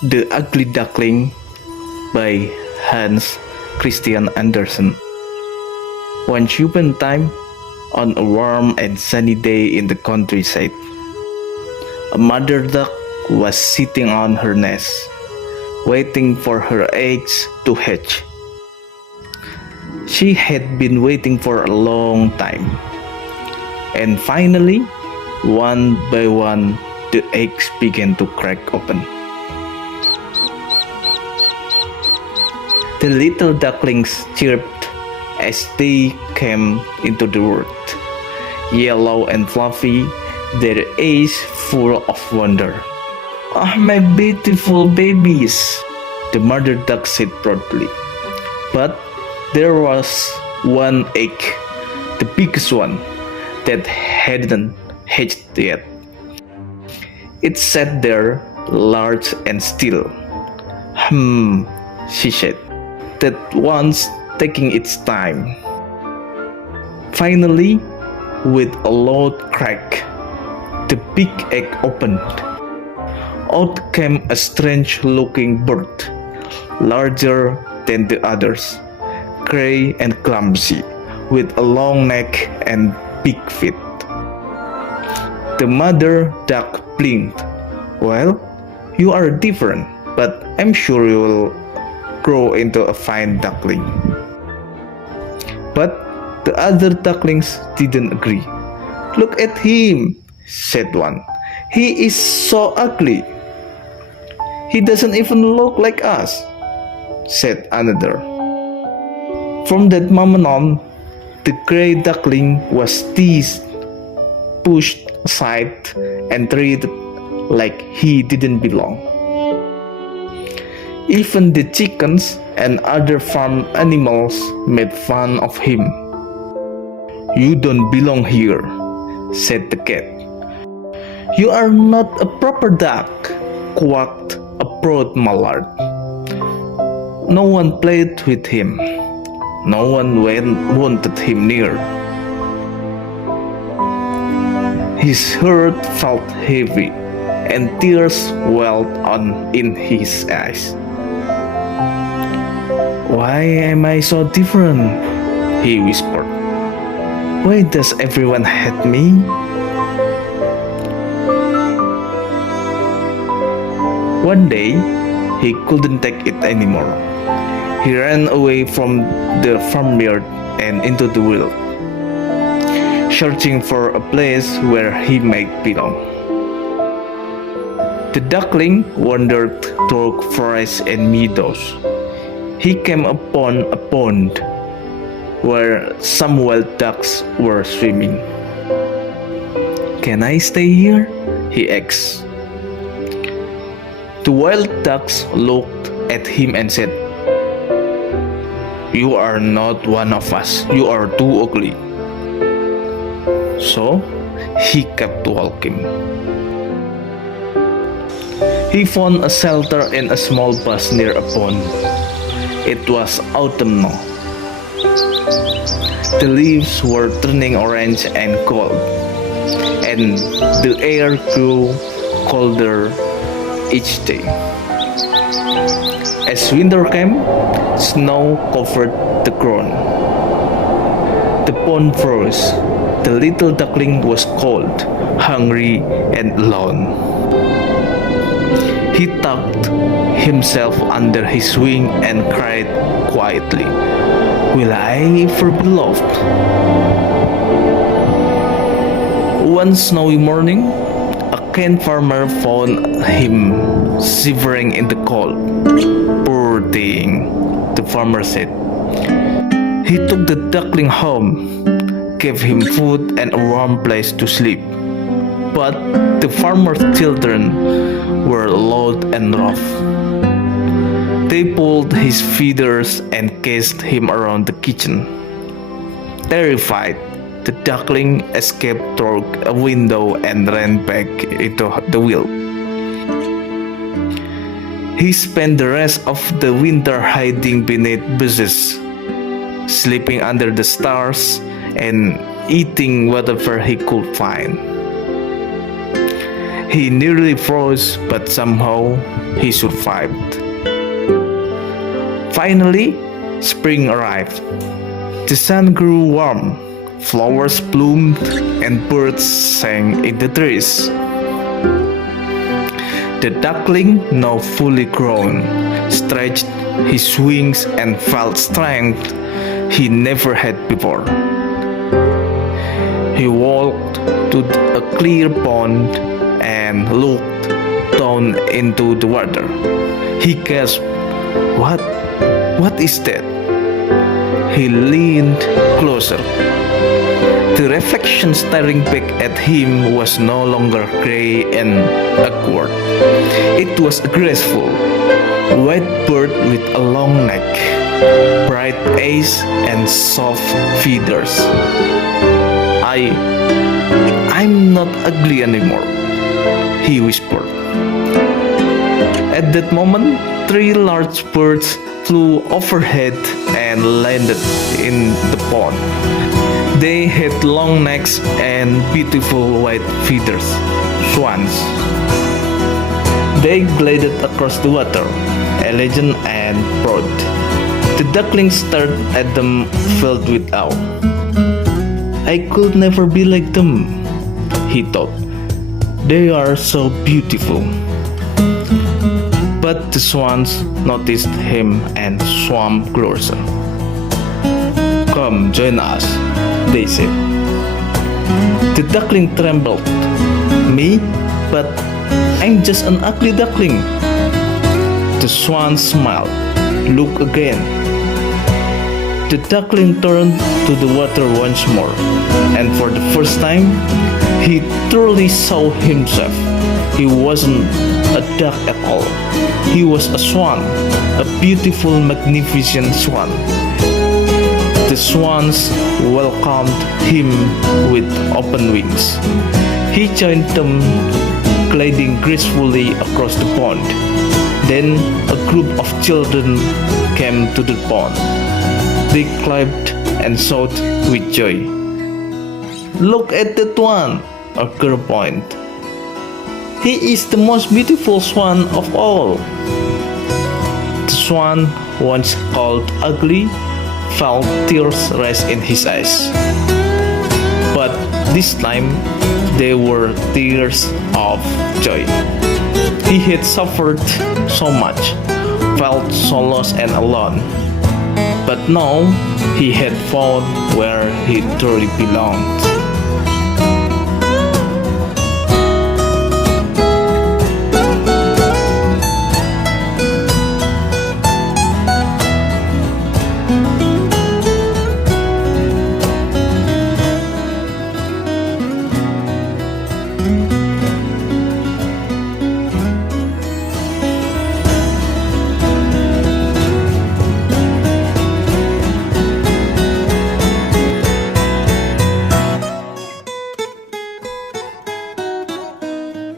The Ugly Duckling by Hans Christian Andersen. One Cuban time, on a warm and sunny day in the countryside, a mother duck was sitting on her nest, waiting for her eggs to hatch. She had been waiting for a long time, and finally, one by one, the eggs began to crack open. The little ducklings chirped as they came into the world, yellow and fluffy, their eyes full of wonder. "Ah, my beautiful babies," the mother duck said proudly. But there was one egg, the biggest one, that hadn't hatched yet. It sat there, large and still. She said, "that one's taking its time." Finally, with a loud crack, the big egg opened. Out came a strange-looking bird, larger than the others, gray and clumsy, with a long neck and big feet. The mother duck blinked. "Well, you are different, but I'm sure you will grow into a fine duckling." But the other ducklings didn't agree. "Look at him," said one. "He is so ugly." "He doesn't even look like us," said another. From that moment on, the gray duckling was teased, pushed aside, and treated like he didn't belong. Even the chickens and other farm animals made fun of him. "You don't belong here," said the cat. "You are not a proper duck," quacked a proud mallard. No one played with him. No one wanted him near. His heart felt heavy, and tears welled in his eyes. "Why am I so different?" he whispered. "Why does everyone hate me?" One day, he couldn't take it anymore. He ran away from the farmyard and into the world, searching for a place where he might belong. The duckling wandered through forests and meadows. He came upon a pond where some wild ducks were swimming. "Can I stay here?" he asked. The wild ducks looked at him and said, "You are not one of us. You are too ugly." So he kept walking. He found a shelter in a small bush near a pond. It was autumnal. The leaves were turning orange and cold, and the air grew colder each day. As winter came, snow covered the ground. The pond froze. The little duckling was cold, hungry, and alone. He tucked himself under his wing and cried quietly, "Will I ever be loved?" One snowy morning, a cane farmer found him shivering in the cold. "Poor thing," the farmer said. He took the duckling home, gave him food and a warm place to sleep. But the farmer's children were loud and rough. They pulled his feathers and chased him around the kitchen. Terrified, the duckling escaped through a window and ran back into the wild. He spent the rest of the winter hiding beneath bushes, sleeping under the stars, and eating whatever he could find. He nearly froze, but somehow he survived. Finally, spring arrived. The sun grew warm, flowers bloomed, and birds sang in the trees. The duckling, now fully grown, stretched his wings and felt strength he never had before. He walked to a clear pond and looked down into the water. He gasped, "What? What is that?" He leaned closer. The reflection staring back at him was no longer gray and awkward. It was a graceful, white bird with a long neck, bright eyes, and soft feathers. I'm not ugly anymore," he whispered. At that moment, three large birds flew overhead and landed in the pond. They had long necks and beautiful white feathers, swans. They glided across the water, elegant and proud. The duckling stared at them, filled with awe. "I could never be like them," he thought. "They are so beautiful." But the swans noticed him and swam closer. "Come, join us," they said. The duckling trembled. "Me? But I'm just an ugly duckling." The swan smiled. "Look again." The duckling turned to the water once more, and for the first time, he truly saw himself. He wasn't a duck at all. He was a swan, a beautiful, magnificent swan. The swans welcomed him with open wings. He joined them, gliding gracefully across the pond. Then a group of children came to the pond. They clapped and shouted with joy. "Look at that one," a girl pointed. "He is the most beautiful swan of all." The swan, once called ugly, felt tears rise in his eyes. But this time, they were tears of joy. He had suffered so much, felt so lost and alone. But now he had found where he truly belonged.